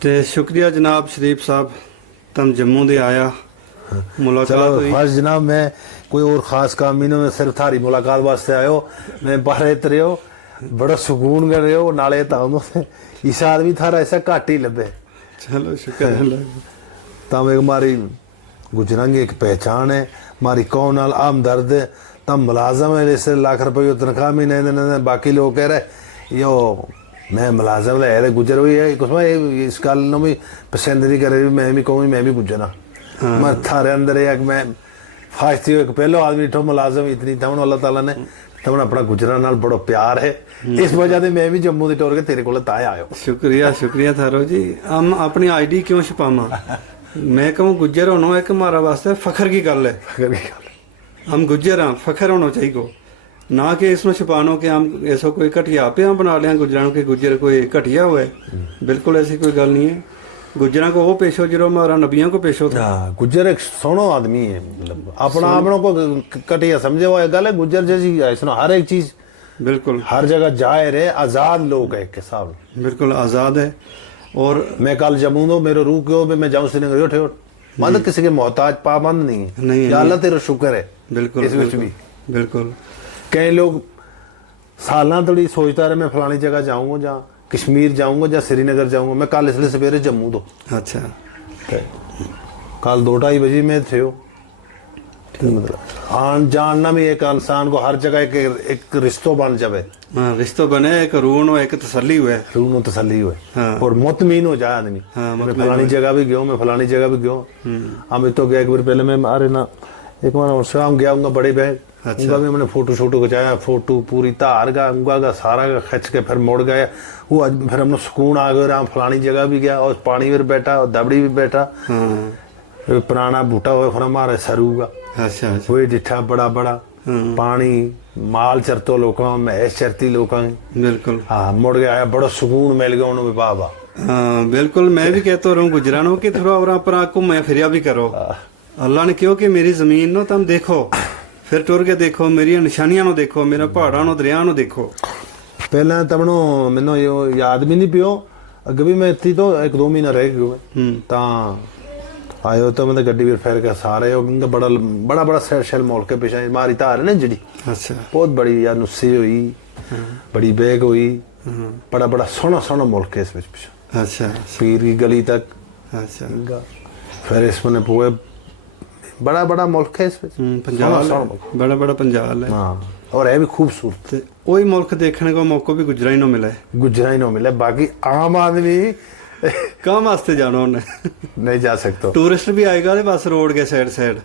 ਤੇ शुक्रिया जनाब शरीफ साहब, तुम जम्मू दे आया मुलाकात हुई। बस जनाब, मैं कोई और ख़ास काम नहीं, मैं सिर्फ थारी मुलाकात वास्ते आयो। मैं बाहर इतरे हो बड़ा सुकून कर रहे हो नाले ताऊं इस आदमी थारा ऐसा घट ही लभे। चलो शुक्र है। तम एक हमारी गुजरांगी एक पहचान है, हमारी कौम नाल हमदर्द है। तम मुलाजम है, जैसे लाख रुपये तनख्वाह महीने देने, बाकी लोग कह रहे यो मैं मुलाजम है गुजर हुई है कुछ इस गल भी पसंद नहीं करे, मैं भी कहूँ मैं भी गुजर हाँ। मैं थारे अंदर है कि मैं फायती एक पहलो आदमी ठो मुलाजम इतनी तमन अल्लाह ताला ने तमन अपना गुजरा नाल बड़ो प्यार है, इस वजह से मैं भी जम्मू के टोर के तेरे को ताए आयो। शुक्रिया शुक्रिया थारो जी। हम अपनी आईडी क्यों छुपावा? मैं कहूँ गुजर होना एक हमारा वास्ते फखर की गल है। फखर की गल, हम गुजर हाँ, फखर होना चाहिए को, ना कि इसमें छुपानो कि हम ऐसा कोई घटिया पे बना लिया गुजरानों के गुजर कोई घटिया हुआ है। बिल्कुल ऐसी कोई गल नहीं है। गुजरा को वो पेश हो जो हमारा नबियों को पेश होता है। गुजर एक सोनो आदमी है, मतलब अपना आपनों को घटिया समझे वो गल है। गुजर जैसी इसनो हर एक चीज बिल्कुल हर जगह जाहिर है, आजाद लोग है के साहब, बिल्कुल आजाद है। और मैं कल जम्मू दो मेरे रूह क्यों मैं जाऊँ श्रीनगर उठे मतलब किसी के मोहताज पाबंद नहीं है। नहीं अल्लाह तेरा शुक्र है। बिल्कुल इस विच भी बिल्कुल कई लोग साल थोड़ी सोचता रहे मैं फलानी जगह जाऊंगा या कश्मीर जाऊंगा या श्रीनगर जाऊंगा। मैं कल इसलिए सवेरे जम्मू दो अच्छा कल 2-2:30 बजे में थे हो। मतलब आन जानना भी एक इंसान को हर जगह एक रिश्तों बन जाए। हाँ रिश्तों बने, एक रूह नो एक तसल्ली हुए, रूह नो तसल्ली हुए हाँ। और मुतमीन हो जाए आदमी। हाँ, मैं फलानी जगह भी गया, मैं फलानी जगह भी गया। हम तो गया एक बार पहले मैं मारे ना एक बार शाम गया उनका बड़े बैग उनका भी मैंने फोटो शोटो खिंचाया, फोटो पूरी तार का उनका का सारा का खिंच के फिर मुड़ गया वो। फिर हमने सुकून आ गया, फलानी जगह भी गया और पानी में बैठा और दबड़ी भी बैठा। पुराना बूटा हुआ फिर हमारे सरू का अच्छा वही डिठा बड़ा बड़ा पानी माल चरतो लोगों मैस चरती लोगों बिल्कुल हाँ मुड़ गया आया बड़ा सुकून मिल गया उन्होंने वाह वाह। हाँ बिल्कुल मैं भी कहता रहूँ गुजरानों की थोड़ा और अपना घूमे फिरिया भी करो। अल्लाह ने क्यों कि मेरी जमीन नो तुम देखो, फिर टुर के देखो, मेरी निशानियां नो देखो, मेरा पहाड़ा नो दरिया नो देखो। पहले तमनो मैनू याद भी नहीं पियो, अगे भी मैं इतनी तो 1-2 महीना रह गया आयो तो मतलब गड्डी फिर के सारे बड़ा बड़ा बड़ा सैर शैल मोल के पिछा मारी धार है ना जी अच्छा बहुत बड़ी यार नुस्सी हुई बड़ी बेग हुई बड़ा बड़ा सोना सोना मुल्क है इस पिछा अच्छा पीर की गली तक अच्छा फिर इसमें पूरे बड़ा बड़ा मुल्क है इस पंजाब बड़ा बड़ा पंजाब है हाँ और है भी खूबसूरत। वही मुल्क देखने का मौका भी गुजरा ही ना मिला है, गुजरा ही ना मिला। बाकी आम आदमी काम वास्ते जाना उन्हें नहीं जा सकता। टूरिस्ट भी आएगा बस रोड के साइड साइड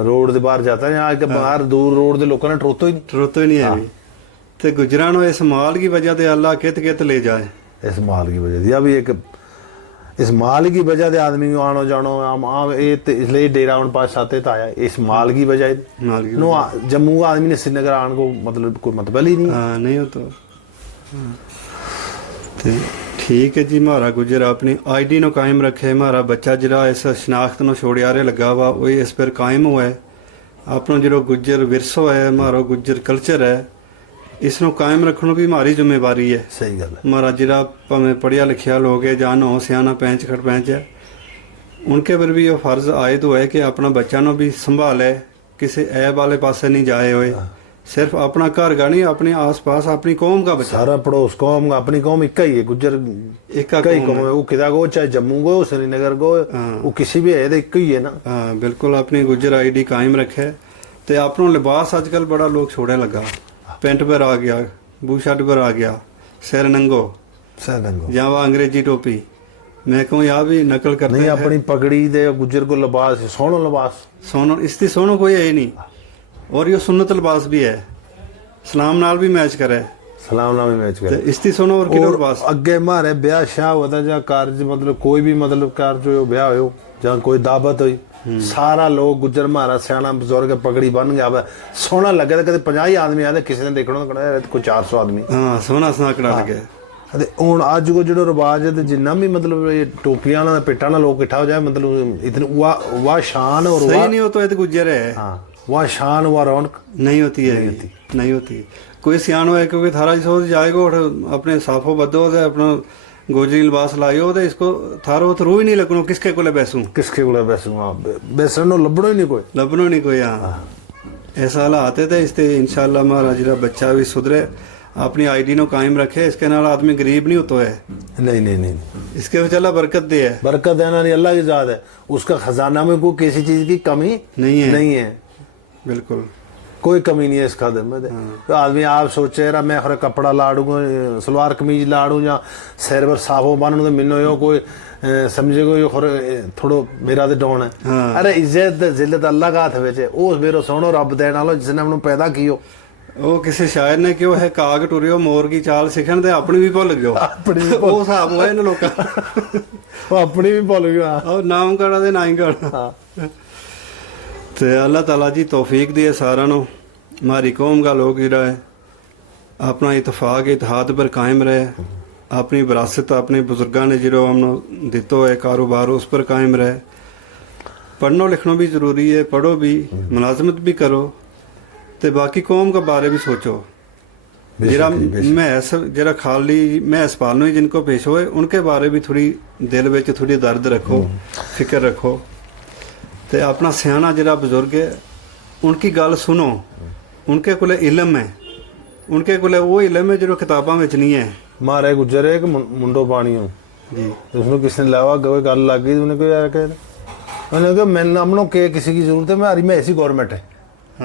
रोड के बाहर जाता है आज के बाहर दूर रोड के लोगों ने टरोतो ही नहीं है तो गुजरा नो इस माल की वजह से अल्लाह कित कित ले जाए। इस माल की वजह से अभी एक इस माल की वजह से आदमी को आनो जानो आम इसलिए डेरा उन पास आते तो आया इस माल की वजह नो जम्मू का आदमी ने श्रीनगर आने को मतलब कोई मतलब ही नहीं नहीं हो तो ठीक है जी। हमारा गुजर अपनी आईडी नो कायम रखे, हमारा बच्चा जरा इस शनाख्त नो छोड़ियारे लगा वा वही इस पर कायम हुआ है। अपना जो गुजर विरसो है हमारा गुजर कल्चर है इसनों कायम रखना भी हमारी जिम्मेवारी है। सही गल है। हमारा जरा भावें पढ़िया लिखिया लोग है जान हो सियाना पैंच खट पैंच है उनके पर भी ये फर्ज आयद हुआ है कि अपना बच्चा नो भी संभाले, किसी ऐब वाले पासे नहीं जाए हुए, सिर्फ अपना घर का नहीं अपने आस पास अपनी कौम का बच्चा सारा पड़ोस कौम का अपनी कौम एक ही है गुजर एक ही कौम है वो किदा को चाहे जम्मू को श्रीनगर को वो किसी भी है एक ही है ना। हाँ बिल्कुल अपनी गुजर आईडी कायम रखे तो अपनों लिबास अजकल बड़ा लोग छोड़ने लगा, पेंट पर आ गया बू शर्ट पर आ गया सिर नंगो या वह अंग्रेजी टोपी। मैं कहूँ यार भी नकल करते नहीं अपनी पगड़ी दे गुजर को लिबास सोनो लिबास सोनो इसकी सोनो कोई है नहीं और ये सुन्नत लिबास भी है, सलाम नाल भी मैच करे, सलाम नाल भी मैच करे इसकी सोनो और किलो लिबास। अगे मारे ब्याह शाह होता या कारज मतलब कोई भी मतलब कारज हो ब्याह हो जहाँ कोई दावत हुई सारा लोग गुजर मारा सियाना बुजुर्ग पगड़ी बन गया सोना लगे कदे 50 आदमी आते किसी ने देखना कोई 400 आदमी हाँ सोना सनाकड़ा लगे। हूँ अज को जो रिवाज है जिन्ना भी मतलब ये टोपियां ना पिट्टा ना लोग इकट्ठा हो जाए मतलब इतनी वाह शान और सही नहीं हो तो ये तो गुजर है वह शान वह रौनक नहीं होती है नहीं होती कोई सियान है क्योंकि थारा सोच जाएगा और अपने साफो बदो अपना गोजरी लिबास लायो तो इसको थारो तो रू ही नहीं लगनो किसके कोले बैसूं किसके को बैसूंगा बेसन नो लबड़ो ही नहीं कोई लबनो नहीं कोई। हाँ ऐसा हालात है तो इसते इंशाल्लाह हमारा जरा बच्चा भी सुधरे अपनी आईडी नो कायम रखे इसके नाल आदमी गरीब नहीं होता है। नहीं नहीं नहीं इसके भी चला बरकत दे है बरकत देना नहीं अल्लाह की जात है उसका खजाना में कोई किसी चीज की कमी नहीं है बिल्कुल कोई कमी नहीं है इस खादे में तो आदमी आप सोचे यार मैं खरे कपड़ा लाड़ूंगा सलवार कमीज लाड़ू या सिर पर साफो बनू तो मिनो यो कोई समझे को यो खरे थोड़ो मेरा तो डाउन है। अरे इज्जत जिल्लत अल्लाह का हाथ विच है उस मेरे सोनो रब देने वाला जिसने हमने पैदा कियो ਉਹ ਕਿਸੇ ਸ਼ਾਇਰ ਨੇ ਕਿਹਾ ਹੈ ਕਾਗ ਟੁਰਿਓ ਮੋਰ ਕੀ ਚਾਲ ਸਿੱਖਣ ਤੇ ਆਪਣੀ ਵੀ ਭੁੱਲ ਗਿਓ ਉਹ ਹਿਸਾਬ ਹੋਇਆ ਇਹਨਾਂ ਲੋਕਾਂ ਉਹ ਆਪਣੀ ਵੀ ਭੁੱਲ ਗਿਆ ਉਹ ਨਾਮ ਕਾੜਾ ਦੇ ਨਾਈ ਕਾੜਾ ਤੇ ਅੱਲਾਹ ਤਾਲਾ ਜੀ ਤੌਫੀਕ ਦੇ ਸਾਰਿਆਂ ਨੂੰ हमारी कौम का लोग ਜਿਹੜਾ ਹੈ अपना इतफाक इतिहाद पर कायम रहे अपनी विरासत अपने बुजुर्गों ने जो हमने दितो है कारोबार उस पर कायम रहे पढ़ना लिखना भी ज़रूरी है पढ़ो भी मुलाजमत भी करो तो बाकी कौम के बारे भी सोचो जरा महस जरा खाली महस पालनो जिनको पेश होए उनके बारे भी थोड़ी दिल में थोड़ी दर्द रखो फिक्र रखो तो अपना सियाना जरा बुजुर्ग है उनकी गल सुनो उनके कोले इलम है उनके कोले वो इलम है जो किताबों में नहीं है। मारे गुजर एक मुंडो पानियों जी उसने किसी ने लावा कोई गल लग गई उन्हें कोई यार उन्होंने कहा मैंने हम लोग के किसी की जरूरत है मेरी मैसी गवर्नमेंट है।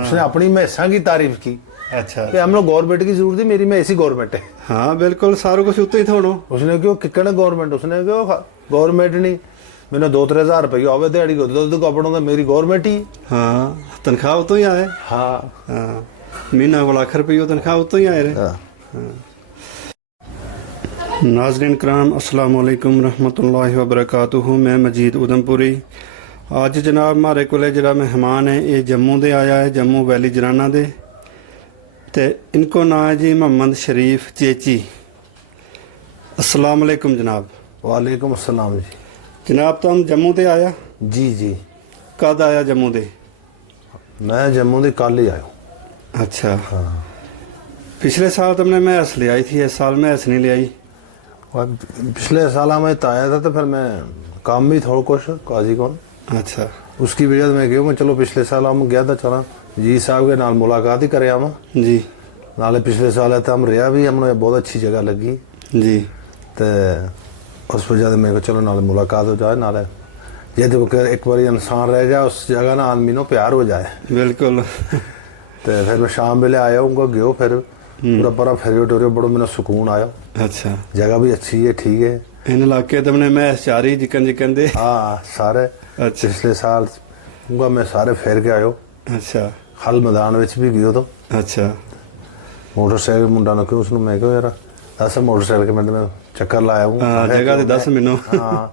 उसने अपनी मैसा की तारीफ की अच्छा कि हम लोग गवर्नमेंट की जरूरत है मेरी मैसी गवर्नमेंट है। हाँ बिल्कुल सारा कुछ उत्ते ही थोड़ो उसने क्यों किकड़ गवर्नमेंट उसने क्यों गवर्नमेंट नहीं मैंने 2-3 हज़ार रुपये आवे दिहाड़ी को तो अपना मेरी गवर्नमेंट ही। हाँ तनख्वाह तो ही आए हाँ हाँ महीना को लाख रुपये तनख्वाह तो ही आए रहे। नाज़रीन कराम अस्सलाम वालेकुम रहमतुल्लाहि व बरकातुहू मैं मजीद उधमपुरी अज जनाब हमारे को जरा मेहमान है ये जम्मू दे आया है जम्मू वैली जराना दे ते इनको नाम है जी मोहम्मद शरीफ चेची। अस्सलाम वालेकुम जनाब। वालेकुम अस्सलाम जी। जनाब तो हम जम्मू ते आया जी जी कद आया जम्मू दे? मैं जम्मू दे कल ही आया। अच्छा हाँ पिछले साल तुमने मैस ले आई थी इस साल मैस नहीं ले आई? और पिछले साल मैं तो आया था तो फिर मैं काम भी थोड़ा कुछ काजी कौन अच्छा उसकी वजह से मैं गया मैं चलो पिछले साल हम गया था चला जी साहब के नाल मुलाकात ही करे आवा जी नाले पिछले साल तो हम रहा भी हमने बहुत अच्छी जगह लगी जी तो उस वजह से मैं चलो नाले मुलाकात हो जाए नाले ये देखो कि एक बार इंसान रह जाए उस जगह ना आदमी नो प्यार हो जाए बिल्कुल तो फिर मैं शाम वेले आया उनको गयो फिर पूरा पूरा फेरियो टोरियो बड़ो मैंने सुकून आया अच्छा जगह भी अच्छी है ठीक है इन इलाके तुमने मैस चारी जिकन जिकन दे हाँ सारे अच्छा पिछले साल उनका मैं सारे फेर के आयो अच्छा खल मैदान विच भी गयो तो अच्छा मोटरसाइकिल मुंडा ने क्यों उसने मैं क्यों यार दस मोटरसाइकिल के मैं चक्कर लाया हूँ हाँ जगह दे दस मैनू हाँ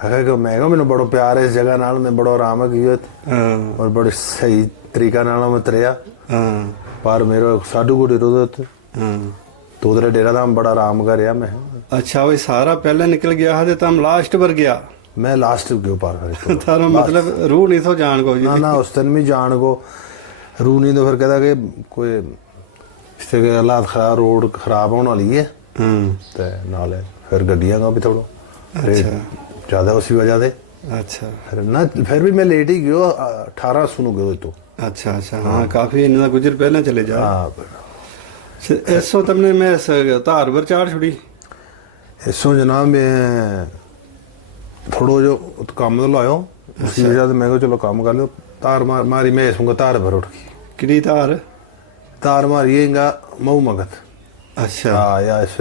आखिर कि मैं मैंने बड़ो प्यार है इस जगह नाल मैं बड़ो आराम है गयो हाँ और बड़ी सही तरीका नाल मैं तरिया हाँ पर मेरे साडू को डिरो हाँ तो उधर डेरा था बड़ा आराम कर रहा मैं अच्छा वही सारा पहले निकल गया है तो हम लास्ट पर गया मैं लास्ट गयो पार कर थारा मतलब रूह नहीं तो जान को जी ना ना उस दिन भी जान को रू नहीं तो फिर कहता कि कोई इससे हालात खराब रोड खराब होने वाली है तो नाले फिर गड्डियां का भी थोड़ा अच्छा ज़्यादा उसी वजह से अच्छा फिर ना फिर भी मैं लेट ही गयो 18 सुनो गयो तो अच्छा अच्छा हाँ काफी इन्ना गुजर पहले चले जा हाँ ऐसो तुमने मैं धार पर चाड़ छुड़ी इसो जनाब मैं थोड़ो जो काम तो लायो उसी वजह से मैं को चलो काम कर लो तार मारी मैं इसको तार भर उठ गई किड़ी धार तार मारी इंगा मऊ मगत अच्छा हाँ या इस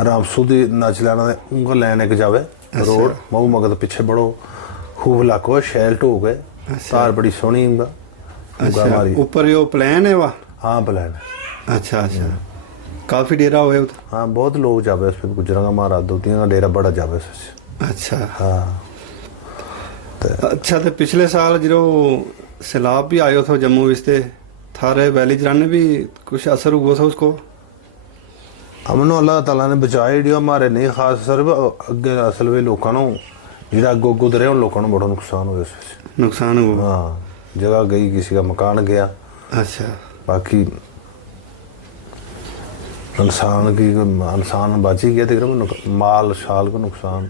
राम सुधी नाच लाना उनका लैन एक जावे रोड मऊ मगत पीछे बड़ो खूब इलाको शैल टो गए तार बड़ी सोहनी उनका अच्छा ऊपर यो प्लान है वाह हाँ प्लान अच्छा अच्छा काफी डेरा हुए उधर हाँ बहुत लोग जावे उस पर गुजरा का मारा 2-3 का डेरा बड़ा जावे उस अच्छा हाँ अच्छा तो पिछले साल जो सैलाब भी आयो था जम्मू विस्ते थारे वैली जराने भी कुछ असर हुआ था उसको हमनों अल्लाह ताला ने बचाई दिया हमारे नहीं खास असर अगे असल में लोगों को जो अगो गुजरे उन लोगों को बड़ा नुकसान हुआ इस नुकसान हुआ हाँ जगह गई किसी का मकान गया अच्छा बाकी इंसान बच ही गया तकरीबन, माल शाल को नुकसान।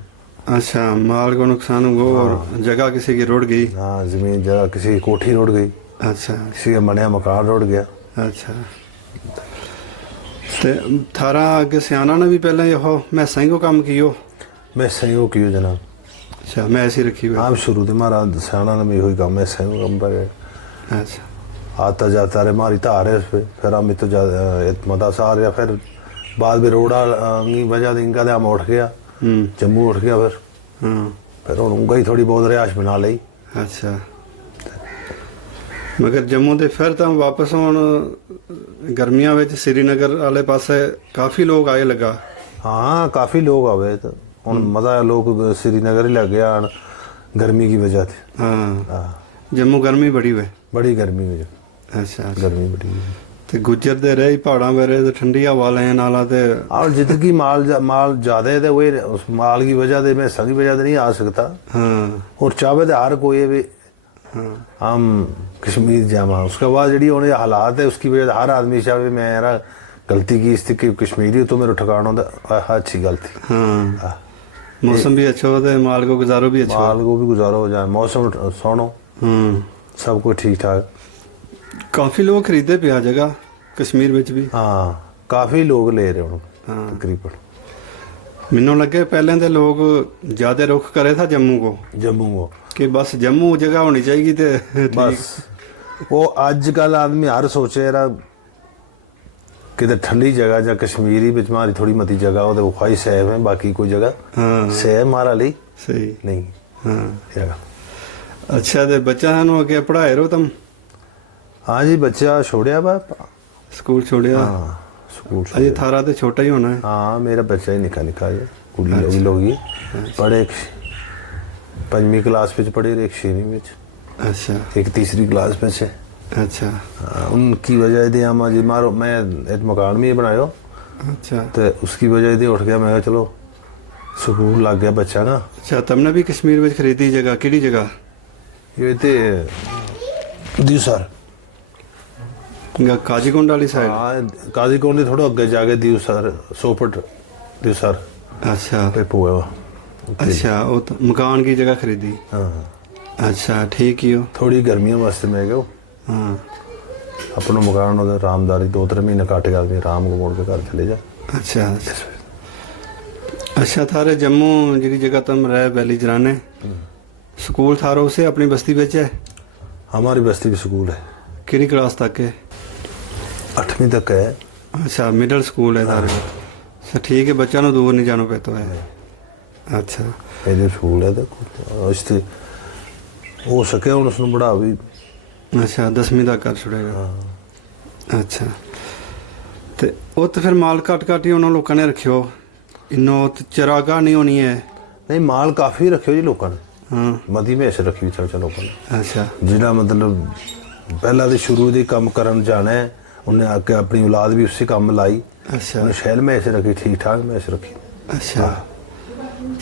अच्छा, माल को नुकसान हुआ और जगह किसी की रुड़ गई। हाँ, ज़मीन जगह किसी की कोठी रुड़ गई, अच्छा किसी का बनया मकान रुड़ गया। अच्छा। ते थारा अगे सियाना ने भी पहले यो मैसां को काम कियो। मैं सहयोग कियो जनाब। अच्छा, मैं ऐसी रखी हुई। आम शुरू से हमारा सियाना ने भी यही काम है, सहयोग काम पर गए। अच्छा आता जाता रहे हमारी धार है उस पर, फिर हम तो मदा सार या फिर बाद में रोड़ा की वजह से इनका हम उठ गया, जम्मू उठ गया, फिर उनका ही थोड़ी बहुत रिहाश बना ली। अच्छा, मगर जम्मू ਦੇ ਫਿਰ ਤਾਂ ਵਾਪਸ ਹੁਣ ਗਰਮੀਆਂ ਵਿੱਚ श्रीनगर वाले पासे काफ़ी लोग आए लगा। हाँ, काफ़ी लोग आवे तो हूँ मज़ा लोग श्रीनगर ही लग गया गर्मी की वजह से। हाँ, जम्मू गर्मी बड़ी हुए, बड़ी गर्मी हुई। अच्छा, गर्मी बड़ी हुई। ਤੇ ਗੁੱਜਰ ਦੇ ਰਹੇ ਪਹਾੜਾਂ ਵੇਰੇ ਤੇ ਠੰਡੀ ਹਵਾ ਲੈਣ ਵਾਲਾ ਤੇ और जितनी माल ज़्यादा है तो वही उस माल की वजह से मैं सभी वजह से नहीं आ सकता। हाँ और चाहे तो हर कोई भी हम कश्मीर जावा, उसके बाद जी होने हालात है उसकी वजह से हर आदमी चाहे मैं यार गलती की इस कि कश्मीरी तो मेरे ठिकाना अच्छी गलती। हाँ, मौसम भी अच्छा हो तो माल को गुजारो भी अच्छा, माल को भी गुजारो हो जाए, मौसम सोनो, सब कुछ ठीक ठाक। काफ़ी लोग खरीदे पिया जगह कश्मीर ਵਿੱਚ भी। हाँ, काफ़ी लोग ले रहे हो तकरीबन। ਮੈਨੂੰ ਲੱਗੇ ਪਹਿਲਾਂ ਦੇ ਲੋग ज़्यादा रुख करे था जम्मू को कि बस जम्मू जगह होनी चाहिए थे बस वो अजकल आदमी हर सोचे यार किते ठंडी जगह या कश्मीरी विच मारी थोड़ी मती जगह हो तो ख्वाहिश है है, बाकी कोई जगह से मारा ली सही नहीं। हाँ, अच्छा तो बच्चा ਨੂੰ ਅੱਗੇ ਪੜ੍ਹਾਏ ਰੋ तुम। हाँ जी, बच्चा छोड़िया बा स्कूल छोड़िया। हाँ, स्कूल अजे थारा तो छोटा ही होना है। हाँ, मेरा बच्चा ही निका है, कुड़ी अभी लोग ही पढ़े, 5वीं क्लास में पढ़े, एक 6वीं में, अच्छा एक 3री क्लास में से। अच्छा उनकी वजह से हम जी मारो मैं एक मकान भी बनायो। अच्छा, तो उसकी वजह से उठ गया, मैं चलो स्कूल लग गया बच्चा ना। अच्छा, तुमने भी कश्मीर में खरीदी जगह, किहड़ी जगह? ये थे दिवसर, काजीकुंड वाली साइड। हाँ, काजीकुंड थोड़ा अगे जाके दिवसर, सोपट दिवसर अच्छा पे पुआ। अच्छा, वो तो मकान की जगह खरीदी। हाँ, अच्छा, ठीक ही हो। थोड़ी गर्मियों वास्ते मैं गया हाँ, अपना मकान उधर रामदारी 2-3 महीने काट के आदमी आराम को मोड़ के घर चले जा। अच्छा अच्छा, थारे जम्मू जी जगह तुम रहे वैली जराने, स्कूल थारो उसे अपनी बस्ती बेच है? हमारी बस्ती भी स्कूल है, किहड़ी क्लास तक है? 8वीं तक है। अच्छा, मिडल स्कूल है थारे। अच्छा, ठीक है, बच्चा दूर नहीं जाना पैता है। अच्छा, मेरे स्कूल है तो इससे हो सके हूँ उसने बढ़ा भी। अच्छा, 10वीं तक कर छुड़ेगा। अच्छा, तो फिर माल घट घट ही उन्होंने लोगों ने रखियो, इन्नो चरागाह नहीं होनी है? नहीं, माल काफ़ी रखियो जी लोगों ने। हाँ, मती भैंस रखी चल लोगों ने। अच्छा, जिहड़ा मतलब पहला तो शुरू दे काम करन जाना है, उन्हें आके अपनी औलाद भी उसी काम लाई। अच्छा उन्हें शहर में ऐसे रखी, ठीक ठाक में ऐसे रखी। अच्छा,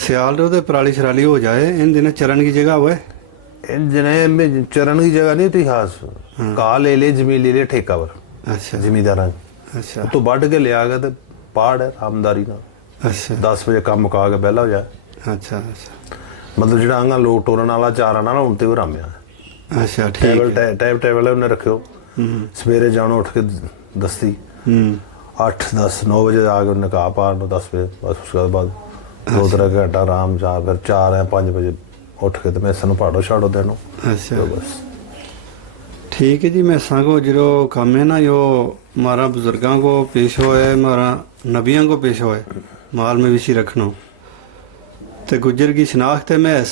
सियाल रो तो पराली शराली हो जाए, इन दिनों चरण की जगह हुआ है? इन दिनों में चरण की जगह नहीं होती खास, का ले ले जमीन ले ले ठेका पर। अच्छा जमींदार अच्छा तो बढ़ के लिया गया तो पहाड़ है रामदारी ना। अच्छा 10 बजे काम मुका के पहला हो जाए। अच्छा अच्छा मतलब जो आंगा लोग टोरन वाला चारा ना उनते वो रामिया अच्छा, ठीक टेबल है। टेबल है उन्हें रखियो। सवेरे जानो उठ के दस्ती 8-10-9 बजे आके उन्हें कहा पार 10 बजे, बस उसके बाद 2-3 घंटा आराम जा, फिर 4 या 5 बजे उठ के तो मैं सन पहाड़ो छाड़ो देनो। अच्छा, तो बस ठीक है जी। मैं सांगो जो काम है ना, यो हमारा बुजुर्गों को पेश होए, हमारा नबियों को पेश होए, माल में विशी रखना तो गुज्जर की शनाख्त है महस।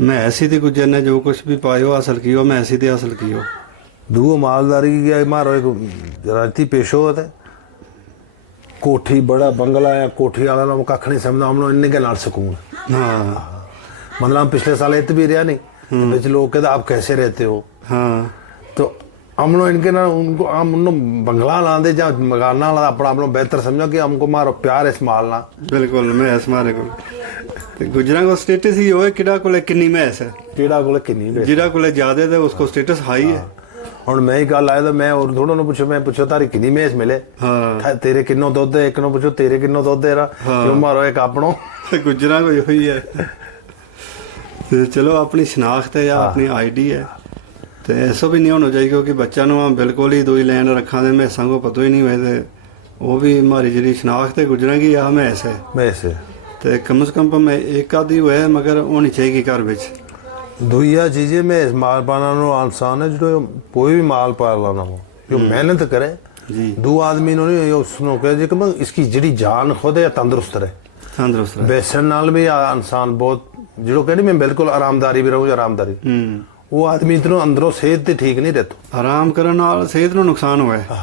मैं ऐसी थी गुज्जर ने जो कुछ भी पायो हासिल कियो, मैं ऐसी थी हासिल कियो। दूगो मालदारी की मारो एक राती पेश हो थे, कोठी बड़ा बंगला या कोठी वाला ना कख नहीं समझा, हम लोग इन्ने के नाल सकून। हाँ, मतलब हम पिछले साल इत भी रहा नहीं, बीच लोग कहते आप कैसे रहते हो। हाँ, तो हम लोग इनके ना उनको हम उनको बंगला ना दे या मकाना ला अपना हम लोग बेहतर समझो कि हमको मारो प्यार इस माल ना। बिल्कुल मैं ऐस मारे को गुजरा को स्टेटस ही होए किड़ा को किन्नी महस है, कीड़ा को किन्नी जिरा को ज्यादा थे उसको स्टेटस हाई है। ਹੁਣ ਮੈਂ ਹੀ ਕੱਲ ਆਇਆ ਤਾਂ ਮੈਂ ਹੋਰ ਥੋੜਾ ਨੂੰ ਪੁੱਛੋ, ਮੈਂ ਪੁੱਛੋ ਤਾਰੀ ਕਿੰਨੀ ਮੈਸ ਮਿਲੇ, ਹਾਂ ਤੇਰੇ ਕਿੰਨੋ ਦੁੱਧ ਹੈ, ਇੱਕ ਨੂੰ ਪੁੱਛੋ ਤੇਰੇ ਕਿੰਨੋ ਦੁੱਧ ਹੈ, ਜੋ ਮਾਰੋ ਇੱਕ ਆਪਣੋ ਗੁਜਰਾਂ ਕੋਈ ਹੋਈ ਹੈ। ਤੇ ਚਲੋ ਆਪਣੀ ਸ਼ਨਾਖਤ ਹੈ ਜਾਂ ਆਪਣੀ ਆਈਡੀ ਹੈ ਤੇ ਐਸੋ ਵੀ ਨਹੀਂ ਹੋਣਾ ਚਾਹੀਦਾ, ਕਿਉਂਕਿ ਬੱਚਾ ਨੂੰ ਬਿਲਕੁਲ ਹੀ ਦੋਈ ਲੈਣ ਰੱਖਾਂ ਦੇ ਮੈਸਾਂ ਕੋ ਪਤਾ ਹੀ ਨਹੀਂ ਹੋਏ ਤੇ ਉਹ ਵੀ हमारी ਜਿਹੜੀ ਸ਼ਨਾਖਤ है गुजरां की यह मैस है मैस है ਤੇ कम से कम मैं एक आधी होए मगर होनी चाहिए घर ਵਿੱਚ। दुइया चीजें में माल पालना नो आसान है, जो कोई भी माल पालना हो जो मेहनत करे जी, दो आदमी ने उसनो कहे जी कि मैं इसकी जिहड़ी जान खुद है तंदुरुस्त रहे, तंदुरुस्त रहे। बेसन नाल भी इंसान बहुत जो कहनी मैं बिल्कुल आरामदारी भी रहूँ, आरामदारी वो आदमी इतना अंदरों सेहत ते ठीक नहीं रहता। ਆਰਾਮ ਕਰਨ ਨਾਲ ਸਿਹਤ ਨੂੰ ਨੁਕਸਾਨ ਹੋਇਆ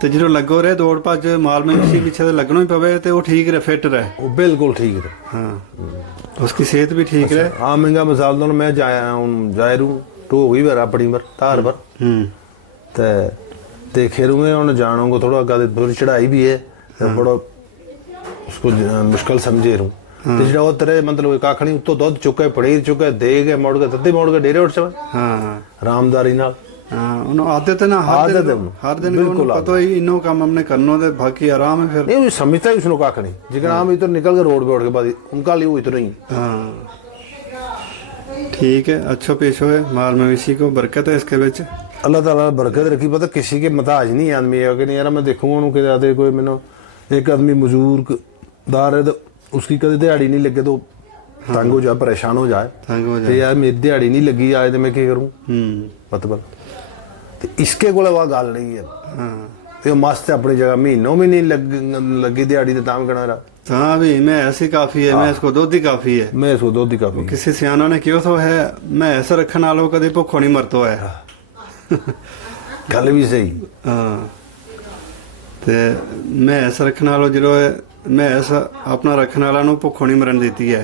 ਤੇ ਜਦੋਂ ਲੱਗੋ ਰਹੇ ਦੌੜ ਭੱਜ ਮਾਲ ਮਵੇਸ਼ੀ ਪਿੱਛੇ ਤੇ ਲੱਗਣਾ ਹੀ ਪਵੇ ਤੇ ਉਹ ਠੀਕ ਰਹੇ, ਫਿੱਟ ਰਹੇ। वो बिल्कुल ठीक रहे। हाँ उसकी सेहत भी ठीक रहे। हाँ महंगा मिसाल दो मैं जाया हूँ जायरू तो हो गई बार अपनी बार धार पर ते देखे रू मैं उन्हें जानूंगा थोड़ा अगर थोड़ी चढ़ाई भी है तो बड़ा उसको मुश्किल समझे रू ਤੇ ਜਿਹੜਾ ਉਹ ਤੇਰੇ ਮਤਲਬ ਕਾਖਣੀ ਉੱਤੋਂ ਦੁੱਧ ਚੁੱਕੇ ਪੜੀਰ ਚੁੱਕੇ ਦੇ ਕੇ ਮੁੜ ਕੇ ਤੱਤੇ ਮੁੜ ਕੇ ਡੇਰੇ ਉੱਠ ਜਾਵੇ। ਹਾਂ ਆਰਾਮਦਾਰੀ ਨਾਲ ਹਾਂ ਉਹਨੂੰ ਆਦਤ है ना, हर दिन बिल्कुल पता ही इनो काम हमने करना है बाकी आराम है। फिर नहीं समझता ही उसको काख नहीं, जिकन आम इधर निकल के रोड पे उठ के बाद उनका लिए इतना ही। हाँ ठीक है, अच्छा पेश होए माल मवेशी को बरकत है इसके विच। अल्लाह ताला बरकत रखी। पता किसी के मुताज नहीं आदमी है कि नहीं यार मैं देखूंगा उनको कहते कोई मैंने एक आदमी मजदूरदार है तो उसकी कभी दिहाड़ी नहीं लगे तो तंग हो जाए, परेशान हो जाए, तंग हो ते जाए यार मेरी दिहाड़ी नहीं लगी आज तो मैं क्या करूं मतलब ते इसके कोल वह गल नहीं है। हाँ ते मस्त अपनी जगह महीनों में नहीं लगी दिहाड़ी तो ताम कहना रहा। हाँ भी मैं ऐसी काफी है, मैं इसको दूध ही काफी है। मैं इसको दूध ही काफी किसी सियाना ने क्यों तो है मैं ऐसा रखने वालों कभी भुखो नहीं मरतो है। गल भी सही। हाँ ते मैं ऐसा रखने वालों जो है मैं ऐसा अपना रखने वाला नु भुखो नहीं मरन देती है।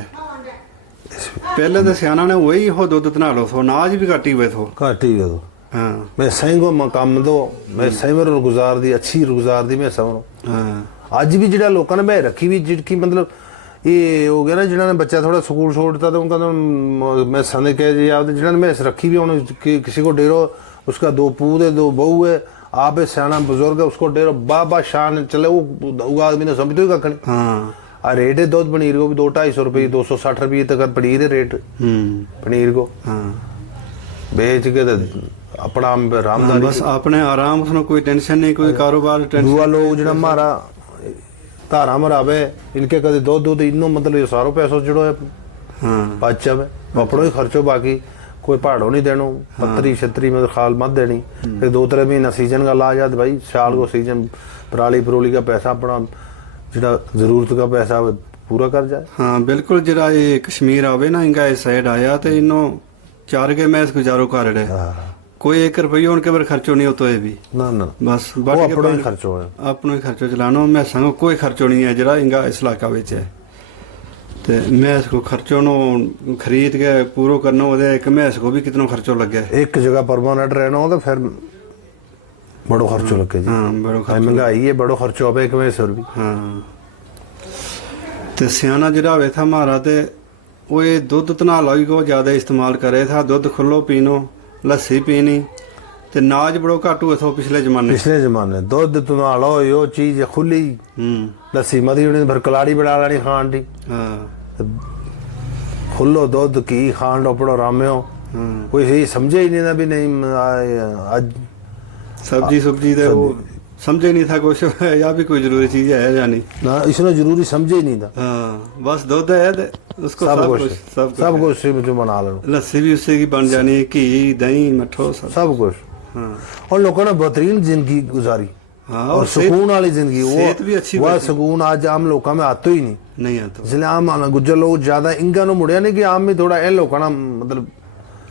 पहले तो सियाना ने वही हो दूध तना लो थो, नाज भी काटी हुए थो घट ही दो। हाँ मैं सही को मकाम दो मैं सही मेरे गुजार दी अच्छी गुजार दी मैं समझो। हाँ ਅੱਜ ਵੀ ਜਿਹੜਾ ਲੋਕਾਂ ਨੇ ਮੈਂ ਰੱਖੀ ਵੀ ਜਿੜਕੀ मतलब ਇਹ ਹੋ ਗਿਆ ਨਾ ਜਿਹਨਾਂ ਨੇ ਬੱਚਾ ਥੋੜਾ ਸਕੂਲ ਛੋੜਤਾ तो उनका मैं सने कह जी आप ਜਿਹਨਾਂ ਨੇ मैं रखी भी उन्होंने किसी को डेरो उसका दो पूत है दो बहू है आप सियाना बुजुर्ग है उसको डेरो बाबा शान चले वो आदमी ने समझ तो ही कखनी। हाँ रेट है दूध पनीर को भी 200-250 रुपये 260 रुपये तक पनीर है रेट पनीर को। हाँ बेच के तो अपना आरामदारी बस अपने आराम उसने कोई टेंशन नहीं, कोई कारोबार टेंशन। दूआ लोग जो हमारा धारा मरावे इनके कदे दूध इनो मतलब ये सारो पैसो जड़ो है हाँ बच जावे अपनो ही खर्चो बाकी कोई पहाड़ों नहीं देनो पत्तरी छतरी में खाल मत देनी। फिर 2-3 महीना सीजन का ला जात भाई साल को सीजन पराली परोली का पैसा अपना जिड़ा जरूरत का पैसा पूरा कर जाए। हाँ बिल्कुल जरा ये कश्मीर आवे ना इनका इस साइड आया तो इनो चार के मैस गुजारो कर रहे कोई 1 रुपये उनके पर खर्चो नहीं होता है भी ना ना बस वो अपना ही खर्चो है अपना ही खर्चो चलानो। मैं संग कोई खर्चो नहीं है जरा इनका इस इलाका विच है ते मैं इसको खर्चो नो खरीद के पूरा करना हो एक मैं इसको भी कितना खर्चो लगे। एक जगह परमानेंट रहना हो तो फिर बड़ो खर्चो लगे जी। हाँ बड़ो खर्चो महंगाई है बड़ो खर्चो अब एक में सर भी। हाँ ते सियाना जरा हुए था हमारा ते वो ये दूध तना लाई को ज़्यादा इस्तेमाल करे था, दूध खुलो पीनो लस्सी पीनी ते नाज बड़ो घट हुए थे पिछले जमाने दूध तो ना लो यो चीज खुली लस्सी मधी होनी फिर कलाड़ी बना लेनी खान दी। हाँ खुलो दूध की खान डोपड़ो राम्यो कोई सही समझे ही नहीं ना भी नहीं आज सब्जी तो वो समझे नहीं था कुछ या भी कोई जरूरी चीज है या नहीं ना इसने जरूरी समझे ही नहीं था। हाँ बस दूध है ते उसको सब कुछ जो बना लो लस्सी भी उससे की बन जानी है घी दही मठो सब कुछ। हाँ और लोगों ने बेहतरीन जिंदगी गुजारी। हाँ और सुकून वाली जिंदगी सेहत भी अच्छी वह सुकून आज आम लोगों में आते ही नहीं आता इसलिए आम गुज्जर लोग ज्यादा इनका नो मुड़िया नहीं कि आम में थोड़ा इन लोगों ना मतलब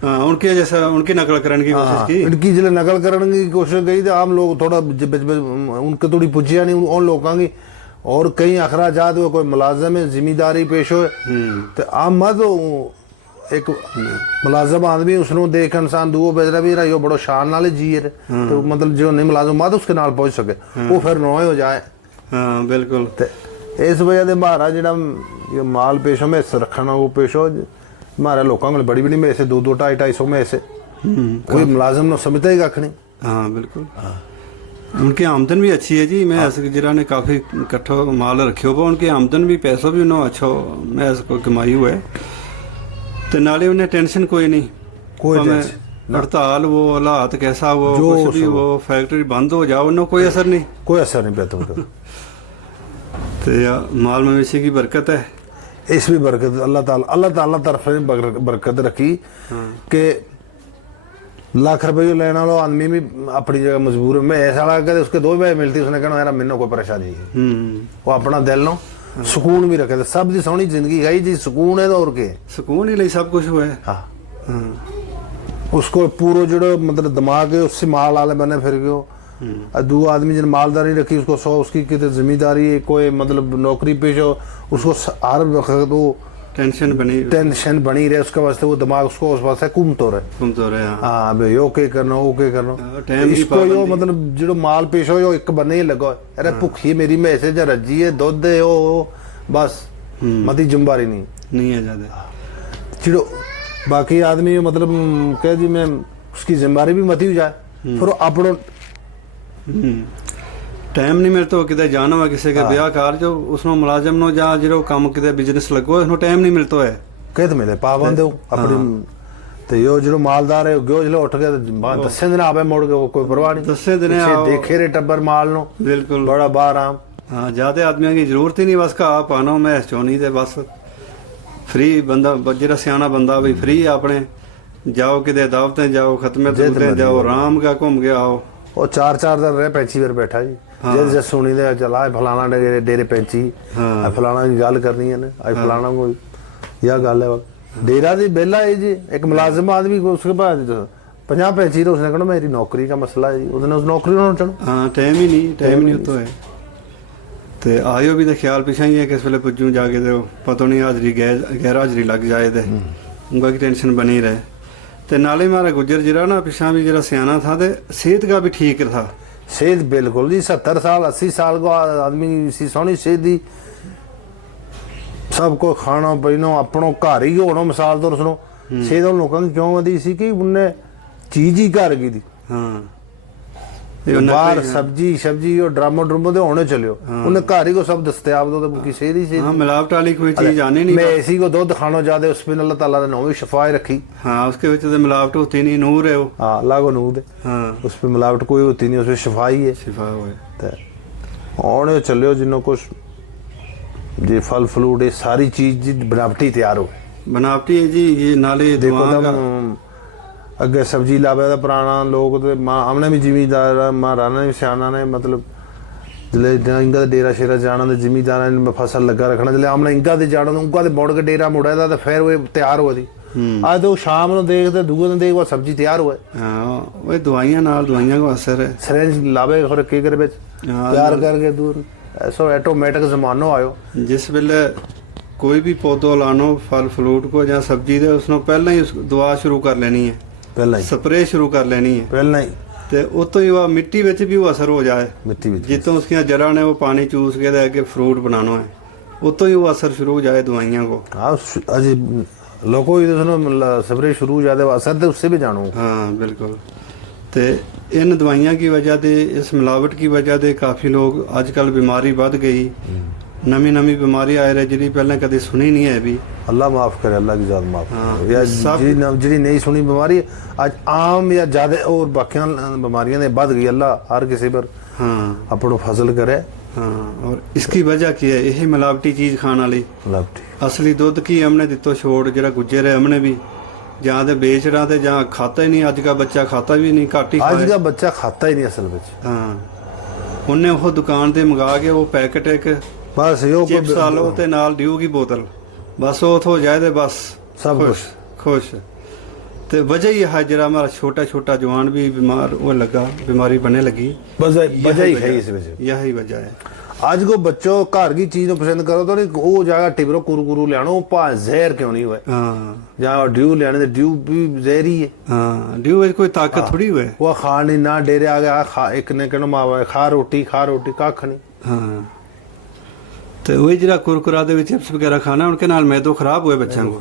उनके जैसा उनकी नकल करने की कोशिश की इनकी जिले नकल करने की कोशिश की तो आम लोग थोड़ा उनके थोड़ी पुजिया नहीं उन लोगों की और कई अखराजात हुए कोई मुलाजम है जिम्मेदारी पेश हो तो आम मत एक मुलाजम आदमी उसने देख इंसान दूओ बेचरा भी रहा बड़ो शान नाले जी तो मतलब जो नहीं मुलाजम मत उसके नाल पहुंच सके वो फिर नोए हो जाए। हाँ बिल्कुल इस वजह से हमारा जो माल पेश हो में रखना वो पेश हो हमारे लोगों को बड़ी बड़ी में से 200-250 250 में से कोई मुलाजिम ने समझता ही कख नहीं। हाँ बिल्कुल। उनकी आमदन भी अच्छी है जी। मैं जिरा ने काफ़ी इकट्ठो माल रखे हो उनकी आमदन भी पैसों भी उन्होंने अच्छो मैं को कमाई हुआ है तो नाले उन्हें टेंशन कोई नहीं। कोई भावें टेंशन हड़ताल वो हालात कैसा वो जो कुछ भी वो फैक्ट्री बंद हो जाओ उन्हें कोई असर नहीं। कोई असर नहीं पैदा होता। तो माल मवेशी की बरकत है। इस भी बरकत अल्लाह ताला तरफ से बरकत रखी कि लाख रुपये लेने वाला आदमी भी अपनी जगह मजबूर है। मैं ऐसा लगा कि उसके 2 रुपए मिलती उसने कहना यार मैंने कोई परेशानी नहीं। वो अपना दिल नो सुकून भी रखे सब दी सोहनी जिंदगी है जी सुकून है तो और के सुकून ही लिए सब कुछ हुआ है। हाँ उसको पूरा जो मतलब दिमाग है उससे माल आले बने फिर गयो। दो आदमी जिन मालदारी रखी उसको 100 उसकी कितने जिम्मेदारी है कोई मतलब नौकरी पेश हो उसको हर वक्त वो टेंशन बनी रहे उसके वास्ते वो दिमाग उसको उस वास्ते घूमतो रहे। हाँ भाई यो के करना वो के करना इसको यो मतलब जो माल पेश हो यो एक बने ही लगा अरे भुखी मेरी मैसे ज रजी है दुध है वो बस मती जिम्मेदारी नहीं है ज्यादा चिड़ो बाकी आदमी मतलब कह दी मैं उसकी जिम्मेदारी भी मती हो जाए फिर अपनों टाइम नहीं मिलता किते जाना वा किसी के ब्याह कार जो उसनो मुलाजिम नो जा जो काम किते बिजनेस लगो उसनो टाइम नहीं मिलता है कहते मिले पाबंद हो अपनी ते यो जो मालदार है गयो जलो उठ के 10 दिन आवे मोड़ के कोई परवाह नहीं 10 दिन देखे रे टब्बर माल नो बिल्कुल बड़ा बार आम। हाँ ज्यादा आदमियों की जरूरत ही नहीं बस का पानो मैं चोनी ते बस फ्री बंदा जरा सियाना बंदा भाई फ्री अपने जाओ किते दावतें जाओ खत्मे जाओ आराम का घूम के आओ। ਉਹ 4-4 ਦਿਨ ਰਹੇ ਪੈਂਚੀ ਫਿਰ ਬੈਠਾ ਜੀ ਜੇ ਸੁਣੀ ਦੇ ਚਲਾ ਫਲਾਣਾ ਡੇਰੇ ਪੈਂਚੀ ਫਲਾਣਾ ਦੀ ਗੱਲ ਕਰਨੀ ਹੈ ਨਾ ਅੱਜ ਫਲਾਣਾ ਕੋਈ ਇਹ ਗੱਲ ਹੈ डेरा दी बेला है जी एक मुलाजिम आदमी को उसके पास 50 पैंची तो उसने कहना मेरी नौकरी का मसला है जी उसने उस नौकरी में चढ़ो। हाँ टाइम ही नहीं तो है ते आयो भी तो ख्याल पिछा ही है किस वेले पुजूं जाके तो पता नहीं हाजरी गैर हाजरी लग जाए तो उनका की टेंशन बनी रहे ते नाले मारा गुजर जरा ना पिछा भी जरा सियाना था ते सेहत का भी ठीक था। सेहत बिल्कुल जी 70 साल 80 साल को आदमी सी सोहनी सेहत दी सब को खाना पीना अपनों घर ही होना मिसाल तो सुनो सेहत लोगों की क्यों वधी सी कि उन्हें चीज ही घर की थी। हाँ बाहर सब्जी और ड्रामो दे होने चलियो उन्हें घर ही को सब दस्तयाब दो तो सेहत ही सेहत। हाँ मिलावट वाली कोई चीज आनी नहीं। मैं इसी को दूध खाना ज्यादा उस पे अल्लाह ताला ने नौवीं शफाई रखी। हाँ उसके वजह से मिलावट होती नहीं नूर है वो। हाँ अल्लाह को नूर है। हाँ उस पे मिलावट कोई होती नहीं उसमें शफाई है शिफा है होने चलियो जिन्हों कुछ जी फल फ्रूट ये सारी चीज बनावटी तैयार हो बनावटी है जी। ये नाले देखो अगे सब्जी लावे दा पुराना लोग ते हमने भी जिमीदार महाराणा ने सियाना ने मतलब जिले इंगा दे डेरा शेरा जाना ते जिमीदार ने फसल लगा रखना जिले हमने इंगा दे जाना उनका ते मुड़ के डेरा मुड़ा दा ते फिर वो तैयार हो दी आज तो शाम नु देखते दूसरे दिन देख वो सब्जी तैयार हुए। हां वो दवाइयां का असर है सिरेंज लावे और के करे बेच तैयार करके दूर ऐसा ऑटोमेटिक जमानो आयो जिस वेले कोई भी पौधो लानो फल फ्रूट को या सब्जी दे उसनो पहले ही दवा शुरू कर लेनी है पहले ही स्प्रे शुरू कर लेनी है पहले ही ते उतो ही वो मिट्टी विच भी वो असर हो जाए मिट्टी विच जितों उसकी जड़ा ने वो पानी चूस के दे के फ्रूट बनाना है उतो ही वो असर शुरू हो जाए दवाइयां को। हां अजी लोगों ही तो स्प्रे शुरू हो जाते असर तो उससे भी जानो। हाँ बिल्कुल ते इन दवाइयां की वजह से इस मिलावट की वजह से काफ़ी लोग आजकल बीमारी बढ़ गई नमी बीमारी आ रही जी पहले कभी सुनी नहीं है भी। अल्लाह माफ करे अल्लाह की जात माफ या जी नहीं सुनी बीमारी आज आम या ज्यादा और बाकी बीमारियां ने बढ़ गई अल्लाह हर किसी पर हाँ अपनों फजल करे। हाँ और इसकी वजह की है यही मिलावटी चीज खाने वाली मिलावटी असली दुध की हमने दितो छोड़ जरा गुजर है हमने भी ਜਾਂ ਤੇ ਵੇਚ ਰਹਾ ਤੇ ਜਾਂ खाता ही नहीं ਅੱਜ का बच्चा खाता भी नहीं घट ही ਅੱਜ ਦਾ ਬੱਚਾ खाता ही नहीं असल ਵਿੱਚ। ਹਾਂ ਉਹਨੇ ਉਹ ਦੁਕਾਨ ਤੇ ਮੰਗਾ ਕੇ ਉਹ ਪੈਕਟ ਇੱਕ ਬਸ ਇਹੋ ਚਿਪਸ ਆਲੋ ਤੇ ਨਾਲ ਡਿਊ ਦੀ ਬੋਤਲ ਬਸ ਉਹ ਹੋ ਜਾਏ ਤੇ ਬਸ सब खुश ਤੇ वजह ही है जरा हमारा छोटा छोटा जवान भी बीमार वो लगा बीमारी बनने लगी वजह ही है इस वजह यही वजह है। आज को बच्चों घर की चीज पसंद करो तो नहीं वो जाएगा टिबरो कुरकुरू ले आनो पा जहर क्यों नहीं हुए। हाँ या ड्यू लेने दे ड्यू भी जहरी है। हाँ ड्यू में कोई ताकत थोड़ी हुए वो खानी ना डेरे आ गया खा एक ने कहना मावा खा रोटी कख नहीं। हाँ ਤੇ ਉਹੀ ਜਿਹੜਾ ਕੁਰਕੁਰਾ ਦੇ ਵਿੱਚ ਚਿਪਸ ਵਗੈਰਾ ਖਾਣਾ उनके ਨਾਲ मैदो खराब हुए बच्चों को।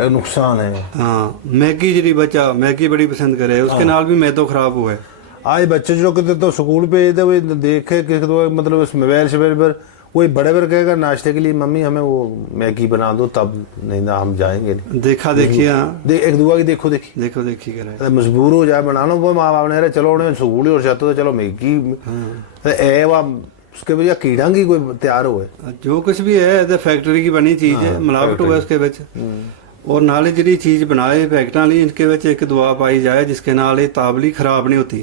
ये नुकसान है। हाँ मैगी जी बच्चा मैगी बड़ी पसंद करे उसके नाल भी मैदो खराब हुआ है। आज बच्चे जो कहते तो स्कूल भेजते हुए देखे किसी तो मतलब इस मोबाइल शोबाइल पर कोई बड़े पर कहेगा नाश्ते के लिए मम्मी हमें वो मैगी बना दो, तब नहीं ना हम जाएंगे नहीं। देखा देखी हाँ एक दुआ की देखो देखी देखो देखी करे तो मजबूर हो जाए बना लो वो माँ बाप ने अरे चलो उन्हें स्कूल ही और जाते तो चलो मैगी ए वा उसके वजह कीड़ा की कोई तैयार हुए जो कुछ भी है तो फैक्ट्री की बनी चीज है मिलावट हुआ उसके विच और नाले जी चीज बनाए पैकेटा वाली इनके विच एक दवा पाई जाए जिसके नाल ये ताबली खराब नहीं होती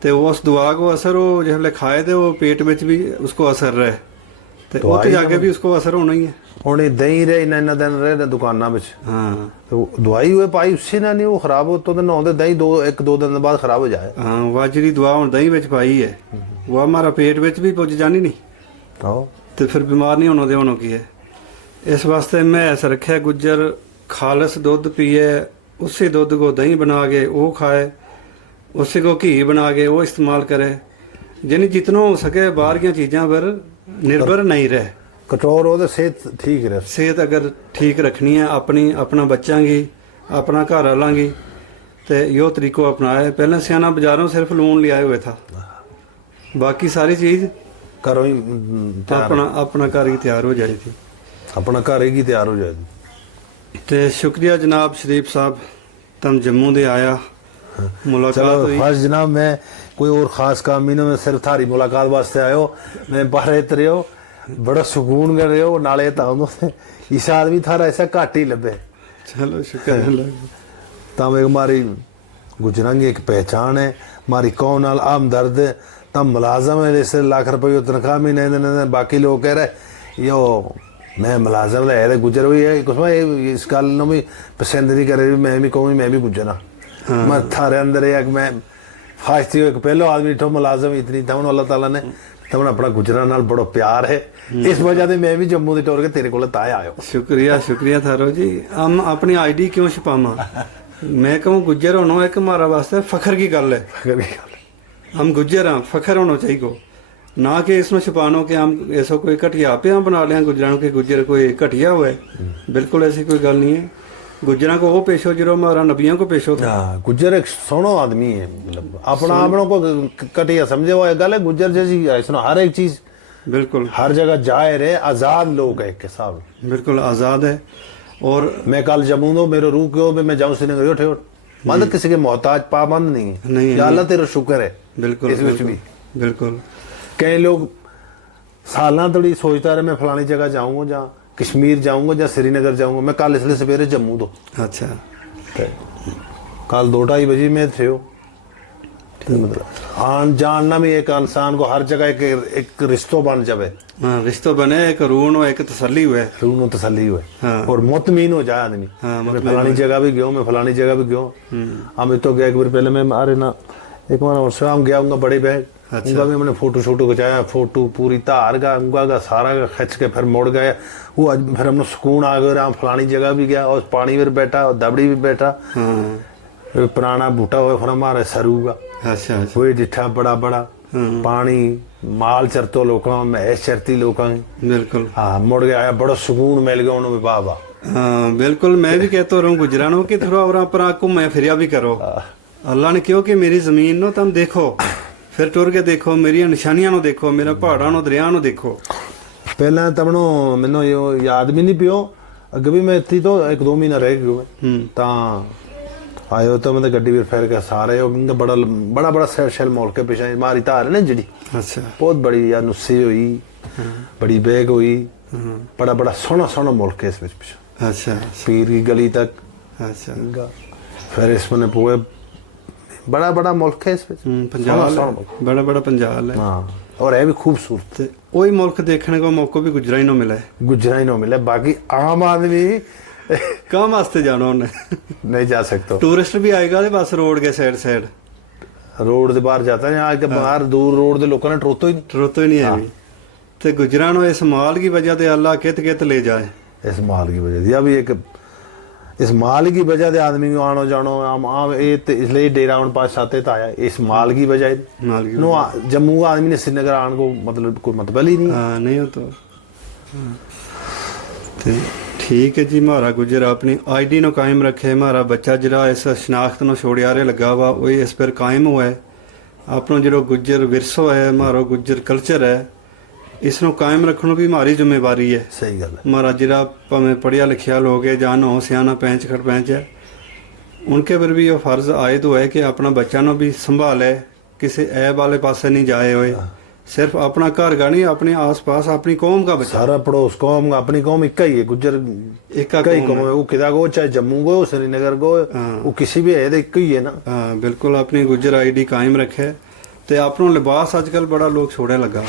तो उस दवा को असर वो जिसले खाए तो वो पेट में भी उसको असर रहे तो वो तो जाके भी उसको असर होना ही है। ਹੁਣ ਦਹੀਂ ਰਹੇ ਇੰਨਾ ਦਿਨ ਰਹੇ ਨੇ ਦੁਕਾਨਾਂ ਵਿੱਚ हाँ तो दवाई हुए पाई उससे ना नहीं वो खराब हो तो नहाते दही एक दो दिन बाद खराब हो जाए। हाँ वह जी दवा हुण दही विच पाई है वो हमारा पेट विच भी पुज जानी नहीं आओ तो फिर बीमार नहीं होना दे होना की है। इस वास्ते मैं ऐसा रखे गुज्जर खालस दुध पिए उसी दुध को दही बना के वो खाए उसी को घी बना के वो इस्तेमाल करे यानी जितना हो सके बाहर की चीज़ों पर निर्भर नहीं रहे। कटोर हो तो सेहत ठीक रहे। सेहत अगर ठीक रखनी है अपनी अपना बच्चा की अपना घर वालों की तो यो तरीको अपनाए। पहले सियाना बाजारों सिर्फ लून ले आए हुए था बाकी सारी चीज़ घरों ही अपना अपना घर ही तैयार हो जाती थी अपना घर ही तैयार हो जाए। तो शुक्रिया जनाब शरीफ साहब तुम जम्मू दे आया मुलाकात चलो हुई। फर्स्ट जनाब मैं कोई और खास काम नहीं मैं सिर्फ थारी मुलाकात वास्ते आयो मैं बाहर इतरे हो बड़ा सुकून कर रहे हो नाले ताऊ इस आदमी थारा ऐसा घट ही लभे। चलो शुक्र अल्लाह तम एक हमारी गुजरांगी एक पहचान है हमारी कौम नाल आम दर्द है तम मुलाजम है जैसे लाख रुपये तनख्वाह महीने देने बाकी लोग कह रहे यो मैं मुलाजम है गुजर हुई है कुछ इस गल ਨੂੰ भी पसंद नहीं करे मैं भी कहूँ मैं भी गुजरा मैं थारे अंदर एक मैं फास्ती एक पहलो आदमी ठो मुलाजम इतनी तमन अल्लाह ताला ने तमन अपना गुजरा नाल बड़ा प्यार है इस वजह से मैं भी जम्मू दे टोर के तेरे को ताया आयो। शुक्रिया शुक्रिया थारो जी। हम अपनी आईडी क्यों छुपावा मैं कहूँ गुज्जर होना एक हमारा वास्ते फखर की गल है। हम गुज्जर हाँ फखर होना चाहिए को ना कि इसमें छुपानो कि हम ऐसा कोई घटिया पे हम बना लिया गुजरान के गुज्जर कोई घटिया हुआ है बिल्कुल ऐसी कोई गल नहीं है। गुजरा को वो पेश हो जो हमारा नबियों को पेश होता हाँ गुजर एक सोनो आदमी है मतलब अपना अपनों को कटिया समझे वो गल है गुजर जैसी सुनो हर एक चीज बिल्कुल हर जगह जाए रहे आजाद लोग है के साहब बिल्कुल आज़ाद है। और मैं कल जम्मू दो मेरे रूह क्यों मैं जाऊँ श्रीनगर उठे मतलब किसी के मोहताज पाबंद नहीं है नहीं है, या अल्लाह तेरा शुक्र है बिल्कुल इस विच बिल्कुल, भी बिल्कुल कई लोग साल थोड़ी सोचता रहे मैं फलानी जगह जाऊंगा या कश्मीर जाऊंगा या श्रीनगर जाऊंगा मैं कल इसलिए सवेरे जम्मू दो अच्छा कल 2-2:30 बजे में थे हो मतलब आन जानना भी एक इंसान को हर जगह एक रिश्तों बन जाए। हाँ रिश्तों बने एक रूण हो एक तसल्ली हुए रूह में तसल्ली हुए हाँ। और मुतमीन हो जाए आदमी हाँ, मैं फलानी जगह भी गया मैं फलानी जगह भी गया हम तो गया एक बार पहले मैं अरे ना एक बार शाम गया उनका बड़े बैग उनका भी मैंने फोटो शोटो खिंचाया फोटो पूरी तार का उनका का सारा का खिंच के फिर मुड़ गया वो आज फिर हमने सुकून आ गया फलानी जगह भी गया और पानी में बैठा और दबड़ी भी बैठा पुराना बूटा हुआ फिर हमारे सरू का अच्छा अच्छा वही डिठा बड़ा बड़ा पानी माल चरतो लोगों मैश चरती लोगों बिल्कुल हाँ मुड़ गया आया बड़ा सुकून मिल गया उन्होंने वाह वाह। हाँ बिल्कुल मैं भी कहता रहूँ गुजरानों कि थोड़ा और अपना घूमे फिरिया भी करो अल्लाह ने क्यों कि मेरी जमीन नो तुम देखो फिर टुर के देखो मेरी निशानियां नो देखो मेरा पहाड़ा नो दरिया नो देखो। पहले तमनो मैंने यो याद भी नहीं पियो अगे भी मैं इतनी तो 1-2 महीना रह गयो ता आयो तो मतलब गड्डी फिर फिर के सारे बड़ा बड़ा बड़ा शैल मोल के पिछे मारी तार है ना जी अच्छा बहुत बड़ी यार नुस्सी हुई बड़ी बैग हुई बड़ा बड़ा सोना सोना मुल्क है इस पिछे अच्छा पीर की गली तक अच्छा फिर इसमें पूरे बड़ा बड़ा मुल्क है इस पे पंजाब बड़ा बड़ा पंजाब है हाँ और है भी खूबसूरत ते वही मुल्क देखने का मौका भी गुजरा ही ना मिला है गुजरा ही ना मिला बाकी आम आदमी कहाँ वास्ते जाना उन्हें नहीं जा सकता टूरिस्ट भी आएगा ते बस रोड के साइड साइड रोड के बाहर जाता है यहाँ के बाहर दूर रोड के लोगों ने टरोतो ही नहीं टरोतो ही नहीं है भी ते गुजरा नो इस माल की वजह से अल्लाह कित कित ले जाए इस माल की वजह से या भी एक इस माल की वजह से आदमी को आनो जानो आम ये इसलिए डेरा उन पास आते आया इस माल की वजह माल की नो जम्मू का आदमी ने श्रीनगर आने को मतलब कोई मतलब ही नहीं हाँ नहीं हो तो ਤੇ ਠੀਕ ਹੈ ਜੀ। ਮਹਾਰਾ ਗੁਜਰ ਆਪਣੀ ਆਈਡੀ ਨੂੰ ਕਾਇਮ ਰੱਖੇ। ਮਹਾਰਾ ਬੱਚਾ ਜਿਹੜਾ ਇਸ ਸ਼ਨਾਖਤ ਨੂੰ ਛੋੜਿਆਰੇ ਲੱਗਾ ਵਾ ਉਹ ਇਸ ਪਰ ਕਾਇਮ ਹੋਇਆ ਹੈ। ਆਪਣਾ ਜਿਹੜਾ ਗੁਜਰ ਵਿਰਸੋ ਹੈ, ਮਹਾਰਾ ਗੁਜਰ ਕਲਚਰ ਹੈ, ਇਸ ਨੂੰ ਕਾਇਮ ਰੱਖਣ ਨੂੰ ਵੀ ਹਮਾਰੀ ਜ਼ਿੰਮੇਵਾਰੀ ਹੈ। ਸਹੀ ਗੱਲ ਹੈ। हमारा जिला भावें पढ़िया लिखिया लोग है जान हो सियाना पैंच खड़ पैंच है, उनके पर भी ये फर्ज आयद हुआ है कि अपना बच्चा नो भी संभाले, किसी ऐब वाले पासे नहीं जाए हुए, सिर्फ अपना घर का नहीं, अपने आस पास अपनी कौम का बच्चा। सारा पड़ोस कौम अपनी कौम एक ही है, गुजर एक कई कौम है, वो किदा गो चाहे जम्मू गो श्रीनगर गो, वो किसी भी है तो एक ही है ना। हाँ बिल्कुल, अपनी गुजर आईडी कायम रखे। ते अपनों लिबास अजकल बड़ा लोग छोड़े लगा,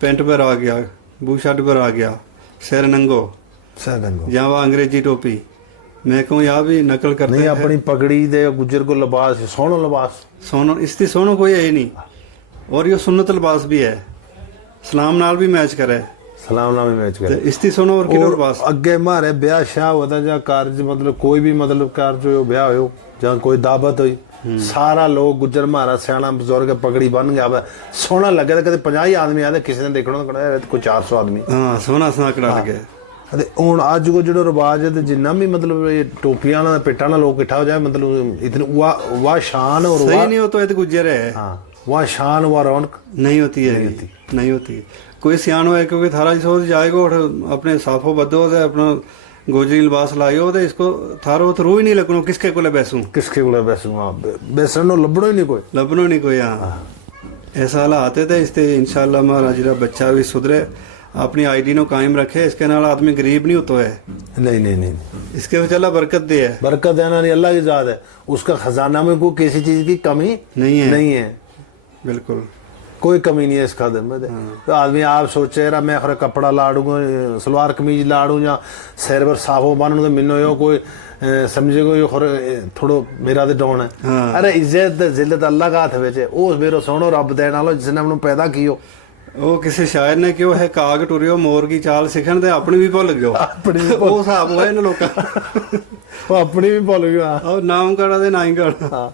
पेंट पर आ गया, बू शर्ट पर आ गया, सिर नंगो या वो अंग्रेजी टोपी, मैं कहूँ यहाँ भी नकल करते नहीं हैं। अपनी पगड़ी दे गुजर को लिबास सोनो लिबास, सोनो इसकी सोनो कोई है ही नहीं, और ये सुन्नत लिबास भी है, सलाम नाल भी मैच करे, सलाम नाम मैच ते करे। इसकी सोनो और किलो लिबास। अगे मारे ब्याह शाह होता या कारज, मतलब कोई भी मतलब कारज हो, ब्याह हो या कोई दावत हुई, सारा लोग गुजर मारा सियाना बुजुर्ग पगड़ी बन गया, सोना लगे तो कदे 50 आदमी आते, किसी ने देखना कोई 400 आदमी। हाँ सोना सनाकड़ा लगे। ਤੇ ਹੁਣ ਅੱਜ ਕੋ ਜਿਹੜਾ ਰਿਵਾਜ ਹੈ ਤੇ ਜਿੰਨਾ ਵੀ मतलब ਇਹ ਟੋਪੀਆਂ ਨਾਲ ਪਿੱਟਾਂ ਨਾਲ ਲੋਕ ਇਕੱਠਾ ਹੋ ਜਾਏ, मतलब इतनी वाह शान और सही नहीं हो तो ये गुजर है। हाँ वाह शान वाह रौनक नहीं होती है, नहीं होती। कोई सियानो है क्योंकि थारा सोच जाएगा और अपने साफो बदो से अपना गोजरी लिबास लाइयो तो इसको थारो तो रू ही नहीं लगनो, किसके को बैसूं, किसके को बैसूंगा, बैसन नो लबड़ो ही नहीं कोई, लबनो नहीं कोई। हाँ ऐसा हालात है, इससे इंशाल्लाह हमारा जो बच्चा भी सुधरे, अपनी आईडी नो कायम रखे, इसके नाल आदमी गरीब नहीं होता है। नहीं नहीं नहीं, इसके वजह अल्लाह बरकत दे है, बरकत देना नहीं अल्लाह की जात है, उसका खजाना में कोई किसी चीज की कमी नहीं है बिल्कुल कोई कमी नहीं है इस खादम में। तो आदमी आप सोचे रहा मैं खरे कपड़ा लाड़ूंगा, सलवार कमीज लाड़ू या सिर पर साफो बनू तो मिनो यो कोई समझे को खरे थोड़ो मेरा तो डोन है। अरे इज्जत जिल्लत अल्लाह का हाथ विच है, उस मेरो सोनो रब देने वाला जिसने हमने पैदा कियो। ਉਹ ਕਿਸੇ ਸ਼ਾਇਰ ਨੇ ਕਿਹਾ ਹੈ ਕਾਗ ਟੁਰਿਓ ਮੋਰ ਕੀ ਚਾਲ ਸਿੱਖਣ ਤੇ ਆਪਣੀ ਵੀ ਭੁੱਲ ਗਿਓ, ਉਹ ਹਿਸਾਬ ਹੋਇਆ ਇਹਨਾਂ ਲੋਕਾਂ ਉਹ ਆਪਣੀ ਵੀ ਭੁੱਲ ਗਿਆ, ਉਹ ਨਾਮ ਕਾੜਾ ਦੇ ਨਾ ਹੀ ਕਾੜਾ।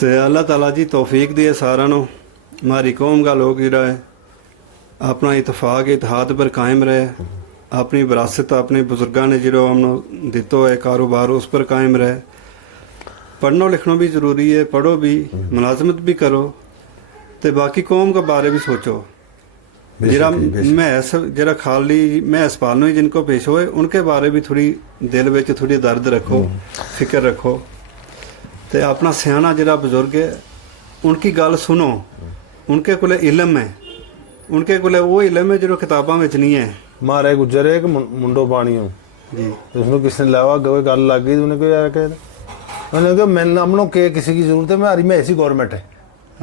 ਤੇ ਅੱਲਾਹ ਤਾਲਾ ਜੀ ਤੌਫੀਕ ਦੇ ਸਾਰਿਆਂ ਨੂੰ, हमारी कौम का लोग ਜਿਹੜਾ ਹੈ अपना इतफाक इतिहाद पर कायम रहे, अपनी विरासत अपने बुजुर्गों ने जो हमने दितो है कारोबार उस पर कायम रहे। पढ़ना लिखना भी ज़रूरी है, पढ़ो भी, मुलाजमत भी करो, तो बाकी कौम के बारे भी सोचो। जरा महस जरा खाली महस पालनो जिनको पेश होए उनके बारे भी थोड़ी दिल में थोड़ी दर्द रखो, फिक्र रखो। तो अपना सियाना जरा बुजुर्ग है उनकी गल सुनो, उनके कोले इलम है, उनके कोले वो इलम है जो किताबों में नहीं है। मारे गुजर एक मुंडो पानी हो जी, उसमें किसी ने लावा गए गल लग गई, उन्हें क्या कह मैंने कहा मैं हमनों के किसी की जरूरत है, मैं हरी मैसी गवर्नमेंट है।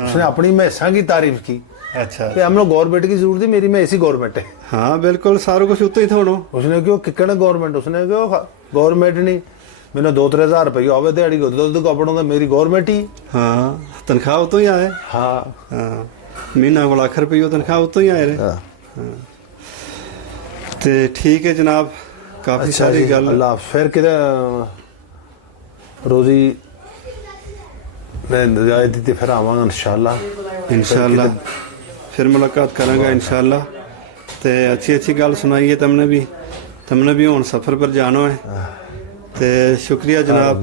उसने अपनी मैसा की तारीफ की, अच्छा हम लोग गवर्नमेंट की जरूरत है, मेरी मैसी गवर्नमेंट है। हाँ बिल्कुल, सारा कुछ उत्ते ही थोड़ो। उसने क्यों किकने गवर्नमेंट, उसने क्यों गवर्नमेंट नहीं, मैंने 2-3 हज़ार रुपये आवे दिहाड़ी को दुध कपड़ों का मेरी गवर्नमेंट ही। हाँ तनख्वाह उतो ही आए। हाँ हाँ महीना को लाख रुपये तनख्वाह उतो ही आए रहे। हाँ तो ठीक है जनाब, काफ़ी सारी गल। अल्लाह फिर किधर रोजी मैं रियायत दी फिर आवांगा इंशाल्लाह फिर मुलाकात करांगा इंशाल्लाह। तो अच्छी अच्छी गल सुनाई है तुमने भी हुण सफ़र पर जाना है। तो शुक्रिया जनाब,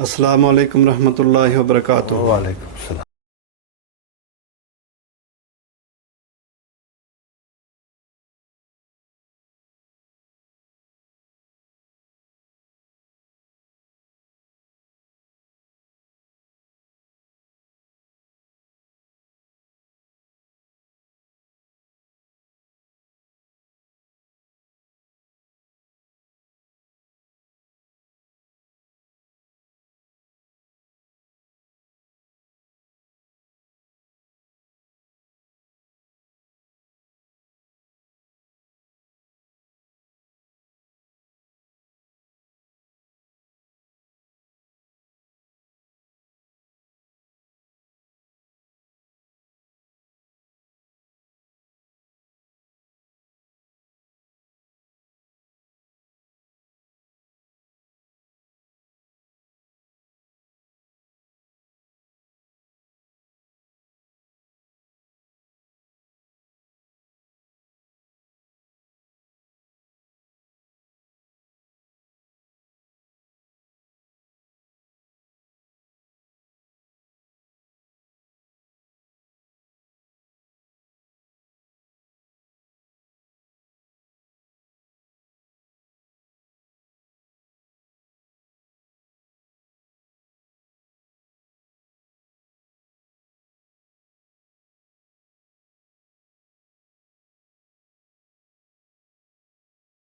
अस्सलाम वालेकुम रहमतुल्लाहि व बरकातुहू। वालेकुम सलाम।